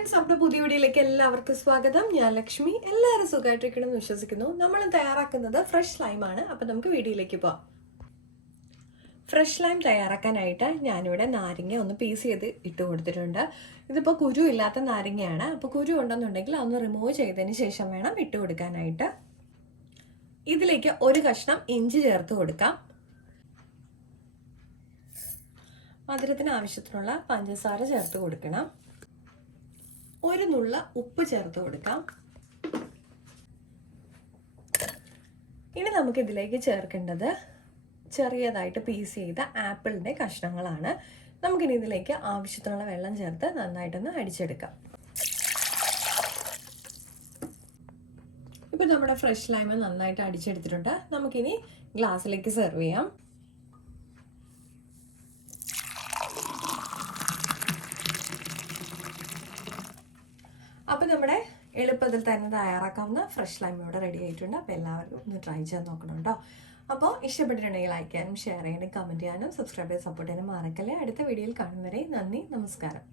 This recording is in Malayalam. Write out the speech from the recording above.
ഫ്രണ്ട്സ്, നമ്മുടെ പുതിയ വീഡിയോയിലേക്ക് എല്ലാവർക്കും സ്വാഗതം. ഞാൻ ലക്ഷ്മി. എല്ലാവരും സുഖമായിട്ടിരിക്കണമെന്ന് വിശ്വസിക്കുന്നു. നമ്മൾ തയ്യാറാക്കുന്നത് ഫ്രഷ് ലൈമാണ്. അപ്പം നമുക്ക് വീഡിയോയിലേക്ക് പോവാം. ഫ്രഷ് ലൈം തയ്യാറാക്കാനായിട്ട് ഞാനിവിടെ നാരങ്ങ ഒന്ന് പീസ് ചെയ്ത് ഇട്ട് കൊടുത്തിട്ടുണ്ട്. ഇതിപ്പോൾ കുരു ഇല്ലാത്ത നാരങ്ങയാണ്. അപ്പോൾ കുരു ഉണ്ടെന്നുണ്ടെങ്കിൽ അതൊന്ന് റിമൂവ് ചെയ്തതിന് ശേഷം വേണം ഇട്ട് കൊടുക്കാനായിട്ട്. ഇതിലേക്ക് ഒരു കഷ്ണം ഇഞ്ചി ചേർത്ത് കൊടുക്കാം. മധുരത്തിന് ആവശ്യത്തിനുള്ള പഞ്ചസാര ചേർത്ത് കൊടുക്കണം. ഒരു നുള്ള ഉപ്പ് ചേർത്ത് കൊടുക്കാം. ഇനി നമുക്ക് ഇതിലേക്ക് ചേർക്കേണ്ടത് ചെറിയതായിട്ട് പീസ് ചെയ്ത ആപ്പിളിൻ്റെ കഷ്ണങ്ങളാണ്. നമുക്കിനി ഇതിലേക്ക് ആവശ്യത്തിനുള്ള വെള്ളം ചേർത്ത് നന്നായിട്ടൊന്ന് അടിച്ചെടുക്കാം. ഇപ്പോൾ നമ്മുടെ ഫ്രഷ് ലൈം നന്നായിട്ട് അടിച്ചെടുത്തിട്ടുണ്ട്. നമുക്കിനി ഗ്ലാസ്സിലേക്ക് സെർവ് ചെയ്യാം. അപ്പോൾ നമ്മുടെ എളുപ്പത്തിൽ തന്നെ തയ്യാറാക്കാവുന്ന ഫ്രഷ് ലൈം ഇവിടെ റെഡി ആയിട്ടുണ്ട്. അപ്പോൾ എല്ലാവരും ഒന്ന് ട്രൈ ചെയ്ത് നോക്കണം കേട്ടോ. അപ്പോൾ ഇഷ്ടപ്പെട്ടിട്ടുണ്ടെങ്കിൽ ലൈക്ക് ചെയ്യാനും ഷെയർ ചെയ്യാനും കമൻറ്റ് ചെയ്യാനും സബ്സ്ക്രൈബ് ചെയ്ത് സപ്പോർട്ട് ചെയ്യാനും മറക്കല്ലേ. അടുത്ത വീഡിയോയിൽ കാണും വരെ നന്ദി, നമസ്കാരം.